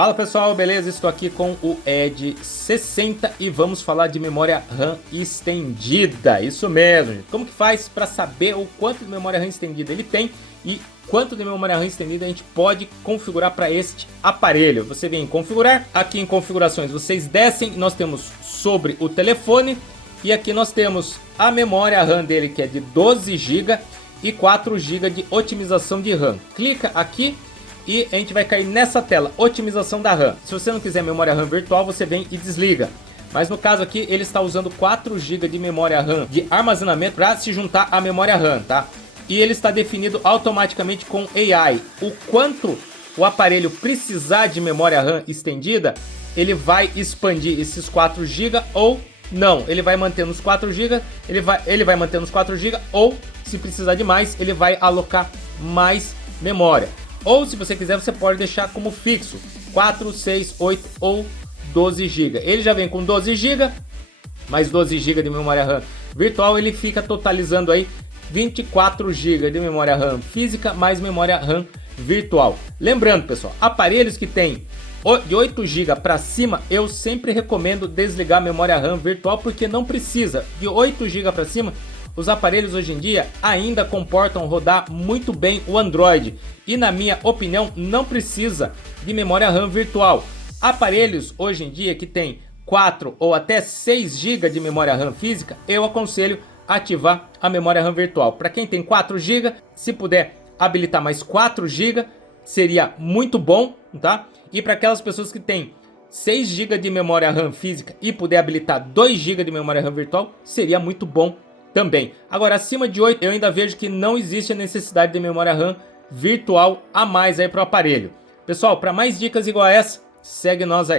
Fala pessoal, beleza? Estou aqui com o Ed 60 e vamos falar de memória RAM estendida. Isso mesmo, gente. Como que faz para saber o quanto de memória RAM estendida ele tem e quanto de memória RAM estendida a gente pode configurar para este aparelho? Você vem em configurar, aqui em configurações vocês descem, nós temos sobre o telefone e aqui nós temos a memória RAM dele que é de 12 GB e 4 GB de otimização de RAM. Clica aqui e a gente vai cair nessa tela, otimização da RAM. Se você não quiser memória RAM virtual, você vem e desliga. Mas no caso aqui, ele está usando 4 GB de memória RAM de armazenamento para se juntar à memória RAM, tá? E ele está definido automaticamente com AI. O quanto o aparelho precisar de memória RAM estendida, ele vai expandir esses 4 GB ou não. Ele vai manter nos 4 GB, ele vai manter nos 4 GB ou, se precisar de mais, ele vai alocar mais memória. Ou se você quiser, você pode deixar como fixo 4, 6, 8 ou 12 GB. Ele já vem com 12 GB, mais 12 GB de memória RAM virtual, ele fica totalizando aí 24 GB de memória RAM física mais memória RAM virtual. Lembrando, pessoal, aparelhos que tem de 8 GB para cima, eu sempre recomendo desligar a memória RAM virtual porque não precisa. De 8 GB para cima, os aparelhos hoje em dia ainda comportam rodar muito bem o Android e, na minha opinião, não precisa de memória RAM virtual. Aparelhos hoje em dia que tem 4 ou até 6 GB de memória RAM física, eu aconselho ativar a memória RAM virtual. Para quem tem 4 GB, se puder habilitar mais 4 GB, seria muito bom, tá? E para aquelas pessoas que têm 6 GB de memória RAM física e puder habilitar 2 GB de memória RAM virtual, seria muito bom também. Agora, acima de 8, eu ainda vejo que não existe a necessidade de memória RAM virtual a mais aí para o aparelho. Pessoal, para mais dicas igual a essa, segue nós aí.